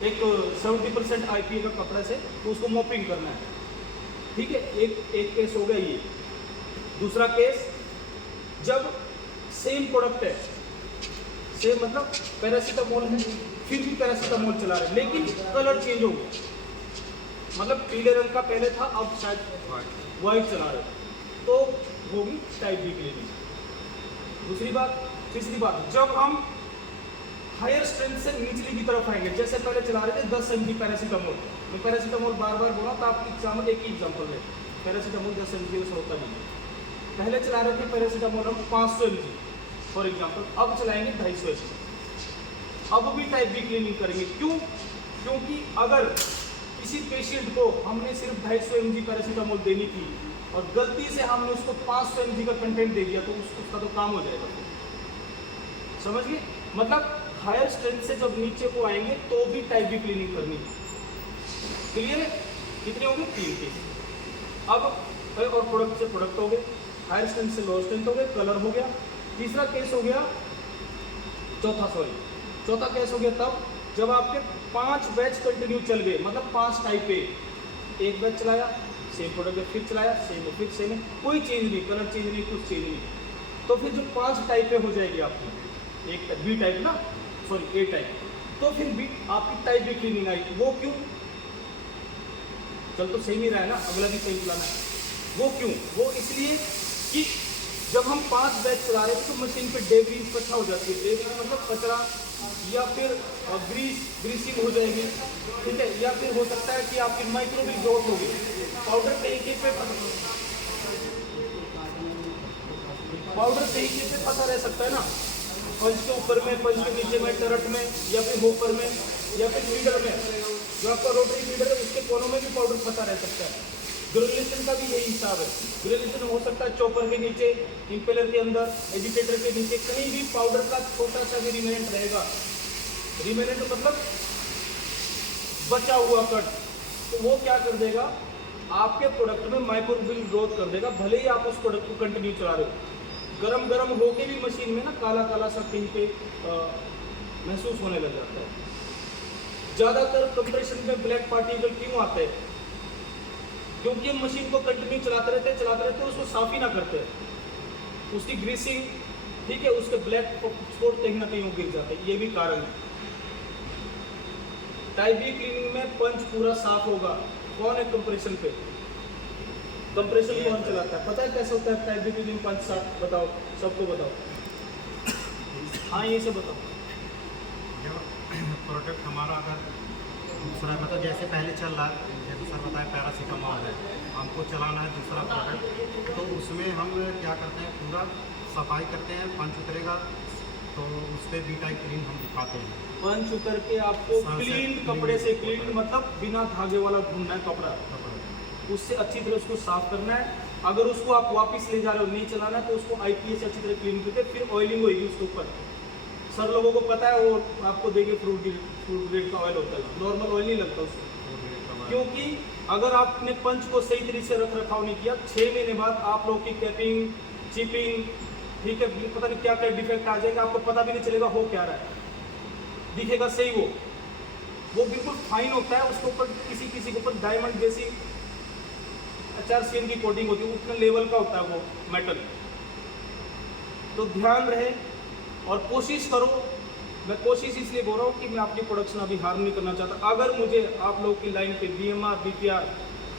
एक 70% IPA का कपड़ा से तो उसको मॉपिंग करना है। ठीक है, एक केस हो गया ये। दूसरा केस, जब सेम प्रोडक्ट है, सेम मतलब पैरासीटामोल है, फिर भी पैरासीटामोल चला रहे हैं लेकिन कलर चेंज हो गया, मतलब पीले रंग का पहले था अब शायद वाइट चला रहे, तो होगी टाइप बी क्लीनिंग। दूसरी बात, तीसरी बात, जब हम हायर स्ट्रेंथ से निचली की तरफ आएंगे, जैसे पहले चला रहे थे 10 mg पैरासीटामोल, मैं पैरासीटामोल बार बार बोला तो आपकी एग्जाम्पल एक ही एग्जाम्पल है, पैरासीटामोल 10 mg से होता नहीं है। पहले चला रहे थे पैरासीटामोल हम 500 mg फॉर एग्जाम्पल, अब चलाएंगे 250 mg। अब भी टाइप बी क्लीनिंग करेंगे, क्यों? क्योंकि अगर किसी पेशेंट को हमने सिर्फ 250 mg पैरासीटामोल देनी थी और गलती से हमने उसको 500 mg का कंटेंट दे दिया तो उसका तो काम हो जाएगा। समझ गए? मतलब हायर स्ट्रेंथ से जब नीचे को आएंगे तो भी टाइप बी क्लीनिंग करनी है। क्लियर है? कितने हो गए? 3 केस। अब और प्रोडक्ट से प्रोडक्ट हो गए, हायर स्ट्रेंथ से लोअर स्ट्रेंथ हो गए, कलर हो गया। तीसरा केस हो गया, चौथा केस हो गया तब जब आपके 5 बैच कंटिन्यू चल गए, मतलब 5 टाइप पे, एक बैच चलाया सेम प्रोडक्ट है, फिर चलाया सेम है, फिर सेम है, कोई चेंज नहीं, कलर चेंज नहीं, कुछ चेंज नहीं, तो फिर जो 5 टाइप पे हो जाएगी आपकी, एक बी टाइप ना, सॉरी ए टाइप, तो फिर बी आपकी टाइप बी क्लीनिंग आएगी। वो क्यों? चल तो सही नहीं रहा है ना, अगला भी सही चलाना है। वो क्यों? वो इसलिए कि जब हम 5 बैच चला रहे थे तो मशीन पे डेब्रीज इकट्ठा हो जाती है, डेब्रीज मतलब कचरा या फिर ग्रीसिंग हो जाएगी, ठीक है, या फिर हो सकता है कि आपकी माइक्रोबियल ग्रोथ होगी, पाउडर तरीके पे पता रह सकता है ना, पंच के ऊपर में, पंच के नीचे में, टरट में, या फिर होपर में, या फिर फीडर में, जो आपका रोटरी फीडर है उसके कोनों में भी पाउडर फंसा रह सकता है। ग्रेजुलेशन का भी यही हिसाब है, ग्रेजुलेशन हो सकता है चॉपर के नीचे, इंपेलर के अंदर, एजिटेटर के नीचे, कहीं भी पाउडर का छोटा सा भी रिमेनेंट रहेगा, रिमेनेंट मतलब बचा हुआ कट, तो वो क्या कर देगा, आपके प्रोडक्ट में माइक्रोबियल ग्रोथ कर देगा, भले ही आप उस प्रोडक्ट को कंटिन्यू चला रहे हो। गरम होके भी मशीन में ना काला काला सा कहीं पे महसूस होने लग जाता है। ज़्यादातर कंप्रेशन में ब्लैक पार्टिकल क्यों आते हैं? क्योंकि हम मशीन को कंटिन्यू चलाते रहते उसको साफ ही ना करते, उसकी ग्रीसिंग, ठीक है, उसके ब्लैक स्पॉट कहीं ना कहीं गिर जाते हैं, ये भी कारण है। टाइप बी क्लीनिंग में पंच पूरा साफ होगा। कौन है कंप्रेशन पे? कंप्रेशन कौन चलाता है? पता है कैसे होता है टाइप बी क्लीनिंग पंच साफ? बताओ, सबको बताओ। हाँ, ये से बताओ। प्रोडक्ट हमारा अगर दूसरा मतलब जैसे पहले चल रहा है, जैसे सर बताया पैरासीटामोल है, हमको चलाना है दूसरा प्रोडक्ट, तो उसमें हम क्या करते हैं, पूरा सफाई करते हैं, पंच उतरेगा तो उस पर बी टाइप क्लीन हम दिखाते हैं। पंच उतर के आपको क्लीन कपड़े से, क्लीन मतलब बिना धागे वाला ढूंढना है कपड़ा, उससे अच्छी तरह उसको साफ करना है। अगर उसको आप वापस ले जा रहे हो, नहीं चलाना है, तो उसको IPA से अच्छी तरह क्लीन करके फिर ऑयलिंग होगी उसके ऊपर। सर लोगों को पता है, वो आपको देंगे फ्रूट ग्रेड का ऑयल होता है, नॉर्मल ऑयल नहीं लगता उसको, क्योंकि अगर आपने पंच को सही तरीके से रख रखाव नहीं किया, 6 महीने बाद आप लोग की कैपिंग, चिपिंग, ठीक है, पता नहीं क्या क्या डिफेक्ट आ जाएगा, आपको पता भी नहीं चलेगा हो क्या रहा है, दिखेगा सही वो बिल्कुल फाइन होता है, उसके ऊपर किसी के ऊपर डायमंड जैसी HRCN की कोटिंग होती है, उतने लेवल का होता है वो मेटल। तो ध्यान रहे और कोशिश करो, मैं कोशिश इसलिए बोल रहा हूँ कि मैं अपनी प्रोडक्शन अभी हार्म नहीं करना चाहता। अगर मुझे आप लोग की लाइन पे BMR BPR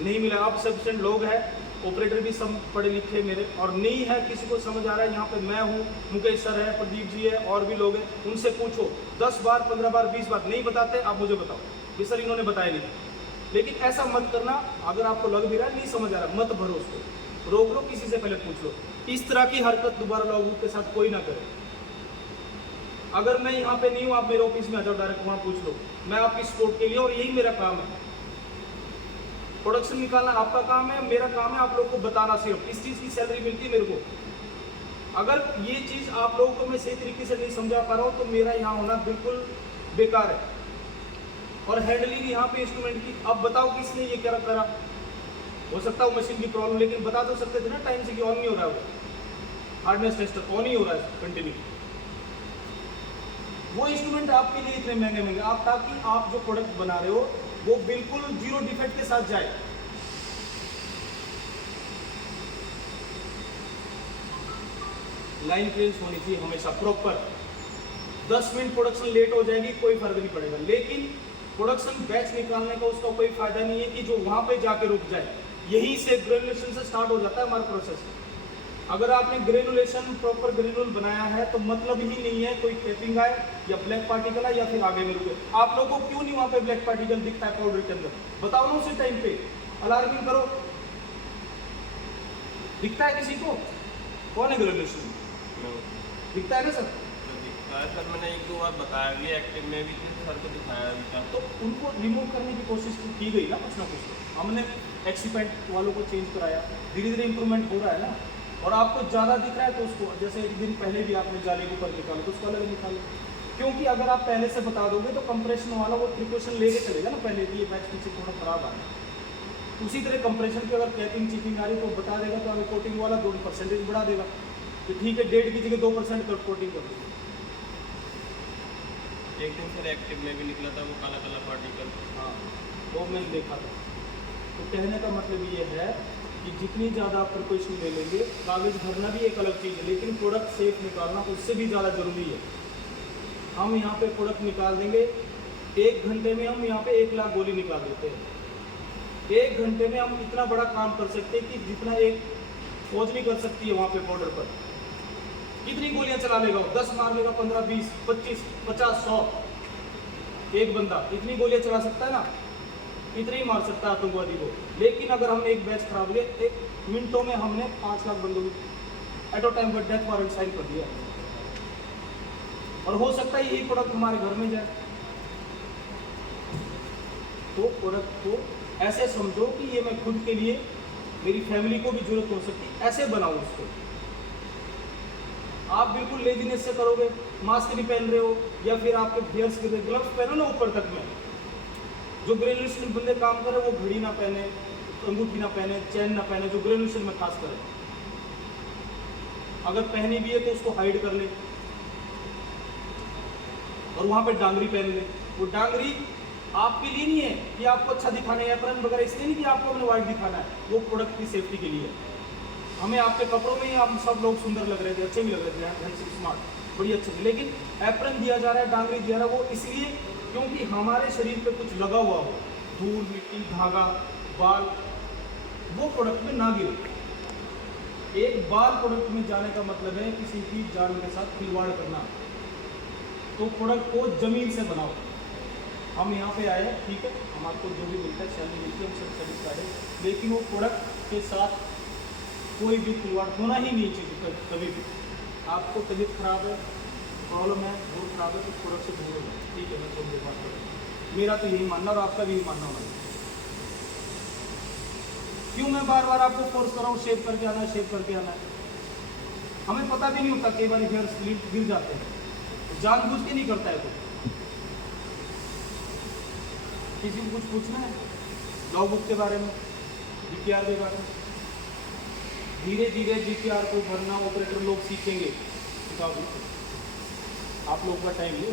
नहीं मिला, आप सफिशिएंट लोग हैं, ऑपरेटर भी सब पढ़े लिखे मेरे, और नहीं है किसी को समझ आ रहा है, यहाँ पे मैं हूँ, मुकेश सर है, प्रदीप जी है, और भी लोग हैं, उनसे पूछो, 10 बार 15 बार 20 बार नहीं बताते, आप मुझे बताओ कि सर इन्होंने बताया नहीं। लेकिन ऐसा मत करना, अगर आपको लग भी रहा है नहीं समझ आ रहा, मत भरो उसको, रोक लो, किसी से पहले पूछ लो। इस तरह की हरकत दोबारा लोगों के साथ कोई ना करे। अगर मैं यहाँ पे नहीं हूँ, आप मेरे ऑफिस में आ जाओ, डायरेक्ट वहाँ पूछ लो, मैं आपकी सपोर्ट के लिए, और यही मेरा काम है, प्रोडक्शन निकालना आपका काम है, मेरा काम है आप लोग को बताना सिर्फ। इस चीज़ की सैलरी मिलती है मेरे को। अगर ये चीज़ आप लोगों को मैं सही तरीके से नहीं समझा पा रहा हूँ तो मेरा यहाँ होना बिल्कुल बेकार है। और हैंडलिंग यहाँ पे इंस्ट्रूमेंट की, अब बताओ किसने ये क्या करा? हो सकता है मशीन की प्रॉब्लम, लेकिन बता तो सकते थे ना टाइम से कि ऑन नहीं हो रहा है, वो हार्डनेस टेस्टर ऑन ही हो रहा है कंटिन्यू। वो इंस्ट्रूमेंट आपके लिए इतने महंगे महंगे, आप ताकि आप जो प्रोडक्ट बना रहे हो वो बिल्कुल जीरो डिफेक्ट के साथ जाए। लाइन क्लियरेंस होनी चाहिए हमेशा प्रॉपर। 10 मिनट प्रोडक्शन लेट हो जाएगी कोई फर्क नहीं पड़ेगा, लेकिन प्रोडक्शन बैच निकालने का उसका कोई फायदा नहीं है कि जो वहां पे जाके रुक जाए। यहीं से ग्रेनुलेशन से स्टार्ट हो जाता है हमारा प्रोसेस। अगर आपने ग्रेनुलेशन प्रॉपर ग्रेनुल बनाया है तो मतलब ही नहीं है कोई कैपिंग आए या ब्लैक पार्टिकल आए या फिर आगे में रुके। आप लोगों को क्यों नहीं वहां पे ब्लैक पार्टिकल दिखता है पाउडर के अंदर, बताओ ना उसी टाइम पे, अलार्मिंग करो। दिखता है किसी को? कौन है ग्रेनुलेशन दिखता है ना सर? सर मैंने 1-2 बार बताया भी, एक्टिव में भी थे, सर को दिखाया भी था। तो उनको रिमूव करने की कोशिश की गई ना कुछ। हमने एक्सीपेंट वालों को चेंज कराया, धीरे धीरे इंप्रूवमेंट हो रहा है ना। और आपको ज़्यादा दिख रहा है तो उसको, जैसे एक दिन पहले भी आपने जाली के ऊपर निकाला तो उसको अलग निकालो, क्योंकि अगर आप पहले से बता दोगे तो कंप्रेशन वाला वो प्रिकॉशन लेके चलेगा ना पहले कि ये बैच पीछे थोड़ा खराब आ रहा है। उसी तरह कंप्रेशन की अगर कैपिंग चिपिंग आ रही तो बता देगा, तो हमें कोटिंग वाला 2% बढ़ा देगा तो ठीक है, 1.5 की जगह 2% कर कोटिंग कर देगा। एक दिन सर एक्टिव में भी निकला था वो काला काला पार्टिकल। हाँ वो मैंने देखा था। तो कहने का मतलब ये है कि जितनी ज़्यादा आप प्रिकॉशन ले लेंगे, कागज़ भरना भी एक अलग चीज़ है, लेकिन प्रोडक्ट सेफ निकालना उससे भी ज़्यादा ज़रूरी है। हम यहाँ पे प्रोडक्ट निकाल देंगे 1 घंटे में, हम यहाँ पे 1 लाख गोली निकाल देते हैं। 1 घंटे में हम इतना बड़ा काम कर सकते हैं कि जितना एक फौज नहीं कर सकती है वहाँ पे बॉर्डर पर। कितनी गोलियां चला लेगा वो? 10 मार लेगा, 15, 20, 25, 50, 100 एक बंदा इतनी गोलियां चला सकता है ना, इतने ही मार सकता है आतंकवादी को। लेकिन अगर हम एक बैच खराब हुए, 1 मिनटों में हमने 5 लाख बंदों की एट अ टाइम पर डेथ वारंट साइन कर दिया। और हो सकता है यही प्रोडक्ट हमारे घर में जाए। तो प्रोडक्ट को ऐसे समझो कि ये मैं खुद के लिए, मेरी फैमिली को भी जरूरत हो सकती है, ऐसे बनाओ उसको। आप बिल्कुल लेजीनेस से करोगे, मास्क नहीं पहन रहे हो या फिर आपके फेयर्स के ग्लव्स पहनो ना ऊपर तक में। जो ग्रेजुएशन बंदे काम करे वो घड़ी ना पहने, अंगूठी ना पहने, चैन ना पहने, जो ग्रेजुएशन में खास करे। अगर पहनी भी है तो उसको हाइड कर ले और वहां पे डांगरी पहन ले। वो डांगरी आपके लिए नहीं है कि आपको अच्छा दिखाना है, एप्रन वगैरह इसलिए नहीं कि आपको अपने वाइट दिखाना है, वो प्रोडक्ट की सेफ्टी के लिए है। हमें आपके कपड़ों में ही आप सब लोग सुंदर लग रहे थे, अच्छे भी लग रहे थे, हैंडसम स्मार्ट, बड़ी अच्छे थे, लेकिन एप्रन दिया जा रहा है, डांगरी दिया जा रहा है, वो इसलिए क्योंकि हमारे शरीर पे कुछ लगा हुआ हो, धूल मिट्टी धागा बाल, वो प्रोडक्ट में ना गिरे। एक बाल प्रोडक्ट में जाने का मतलब है किसी की जान के साथ खिलवाड़ करना। तो प्रोडक्ट को जमीन से बनाओ। हम यहाँ पे आए हैं, ठीक है, हम आपको जो भी मिलता है सैलरी मिलती है, हम सब सेटिस्फाइड है, लेकिन वो प्रोडक्ट के साथ कोई भी खिलवाड़ होना ही नहीं चाहिए कभी भी। आपको तबीयत खराब है, प्रॉब्लम है, दूर खराब है तो प्रोडक्ट से दूर हो जाए, ठीक है, मैं थोड़ी देर बात करूँगा। मेरा तो यही मानना और आपका भी यही मानना होना चाहिए। क्यों मैं बार बार आपको फोर्स कर रहा हूँ शेव करके आना है, शेव करके आना है? हमें पता भी नहीं होता, कई बार हेयर गिर जाते हैं, जानबूझ के नहीं करता है कोई। किसी को कुछ पूछना है लॉग बुक के बारे में, जीपीआर के बारे में? धीरे धीरे जीपीआर को भरना ऑपरेटर लोग सीखेंगे। आप लोग का टाइम लो,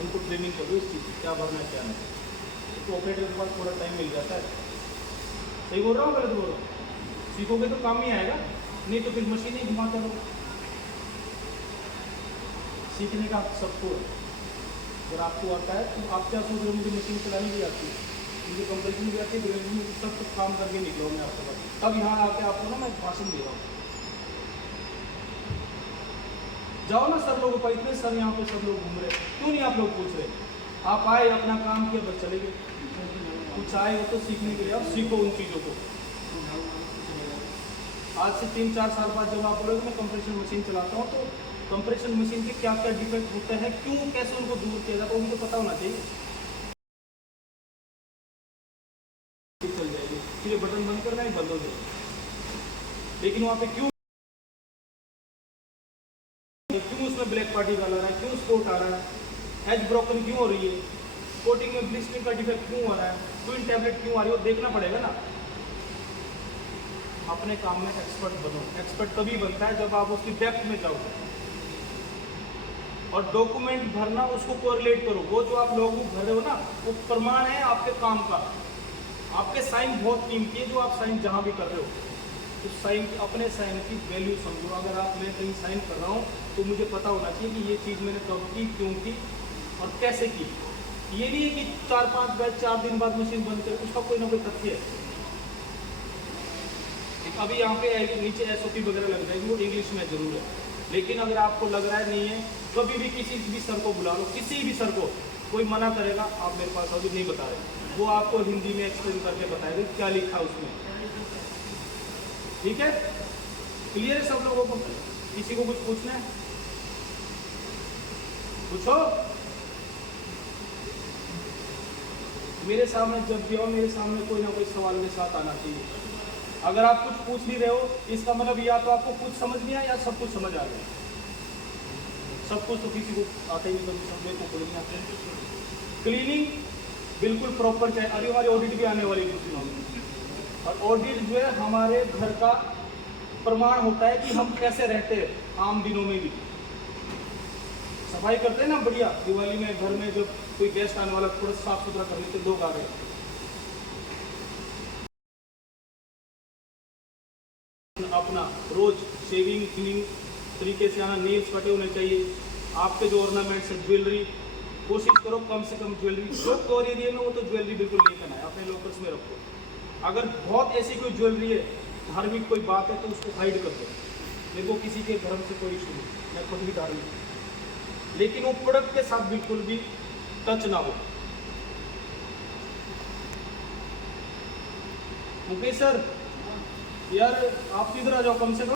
उनको ट्रेनिंग करो इस चीज़ क्या भरना है क्या नहीं, तो ऑपरेटर के पास थोड़ा टाइम मिल जाता है। सही बोल रहा हूँ गलत बोल रहा हूँ? सीखोगे तो काम ही आएगा, नहीं तो फिर मशीन ही घुमाते रहो। सीखने का सबको है, अगर आपको आता है तो आप क्या सोच रहे हो मुझे मशीन चलानी भी आती है, मुझे कंपनी भी आती है, ग्रेजुएशन में सब कुछ काम करके निकलो मैं आपके पास। तब यहाँ आके आपको ना मैं भाषण दे रहा हूँ। जाओ ना सर लोगों पर, इतने सर यहाँ पे सब लोग घूम रहे, क्यों नहीं आप लोग पूछ रहे? आप आए अपना काम किया बस चले गए। कुछ आए हो तो सीखने के लिए आप सीखो उन चीज़ों को। आज से 3-4 साल बाद जब आप बोलोगे मैं कंप्रेशन मशीन चलाता हूँ, तो कंप्रेशन मशीन के क्या क्या डिफेक्ट होते हैं, क्यों कैसे उनको दूर किया जाता है, उनको पता होना चाहिए। चल जाएगी, फिर ये बटन बंद करना ही बंद हो जाएगी। लेकिन वहाँ पे क्यों उसमें ब्लैक पार्टिकल आ रहा है, क्यों स्पॉट आ रहा है, एज ब्रोकन क्यों हो रही है, कोटिंग में ब्लिस्टरिंग का डिफेक्ट क्यों आ रहा है, क्विन टैबलेट क्यों आ रही है, वो देखना पड़ेगा ना। अपने काम में एक्सपर्ट बनो। एक्सपर्ट तभी बनता है जब आप उसकी डेप्थ में जाओ। और डॉक्यूमेंट भरना उसको कोरिलेट करो। वो जो आप लॉग बुक भर रहे हो ना, वो प्रमाण है आपके काम का। आपके साइन बहुत कीमती है, जो आप साइन जहाँ भी कर रहे हो, उस साइन की, अपने साइन की वैल्यू समझो। अगर आप मैं कहीं साइन कर रहा हूँ तो मुझे पता होना चाहिए कि ये चीज़ मैंने कब की, क्यों की और कैसे की। ये नहीं है कि 4-5 बैच 4 दिन बाद मशीन बंद कर, उसका कोई ना कोई तथ्य है। अभी यहाँ पे नीचे SOP वगैरह लग जाएगी, वो इंग्लिश में जरूर है, लेकिन अगर आपको लग रहा है नहीं है, कभी भी किसी भी सर को बुला लो, किसी भी सर को, कोई मना करेगा आप मेरे पास आओगे नहीं बता रहे, वो आपको हिंदी में एक्सप्लेन करके बताएगा क्या लिखा है उसमें। ठीक है, क्लियर है सब लोगों को? किसी को कुछ पूछना है पूछो। मेरे सामने जब भी आओ, मेरे सामने कोई ना कोई सवाल के साथ आना चाहिए। अगर आप कुछ पूछ नहीं रहे हो, इसका मतलब या तो आपको कुछ समझ नहीं आया या सब कुछ समझ आ गया। सब कुछ तो किसी को आता ही नहीं, कभी समझे को खुद नहीं आते। क्लीनिंग बिल्कुल प्रॉपर चाहिए। अभी हमारी ऑडिट भी आने वाली है कुछ दिनों में, और ऑडिट जो है हमारे घर का प्रमाण होता है कि हम कैसे रहते हैं। आम दिनों में भी सफाई करते हैं ना बढ़िया, दिवाली में घर में जब कोई गेस्ट आने वाला, थोड़ा साफ सुथरा करने के लोग आ गए, अपना रोज शेविंग क्लीनिंग तरीके से आना, नेल्स कटे होने चाहिए। आपके जो ऑर्नामेंट्स है, ज्वेलरी, कोशिश करो कम से कम ज्वेलरी, जो कोर एरिया में वो तो ज्वेलरी बिल्कुल नहीं करना है, अपने लॉकर्स में रखो। अगर बहुत ऐसी कोई ज्वेलरी है, धार्मिक कोई बात है, तो उसको हाइड कर दो। मेरे को किसी के धर्म से कोई इशू नहीं, मैं खुद भी धार्मिक, लेकिन वो प्रोडक्ट के साथ बिल्कुल भी टच ना हो। मुकेश सर यार आप इधर आ जाओ कम से कम।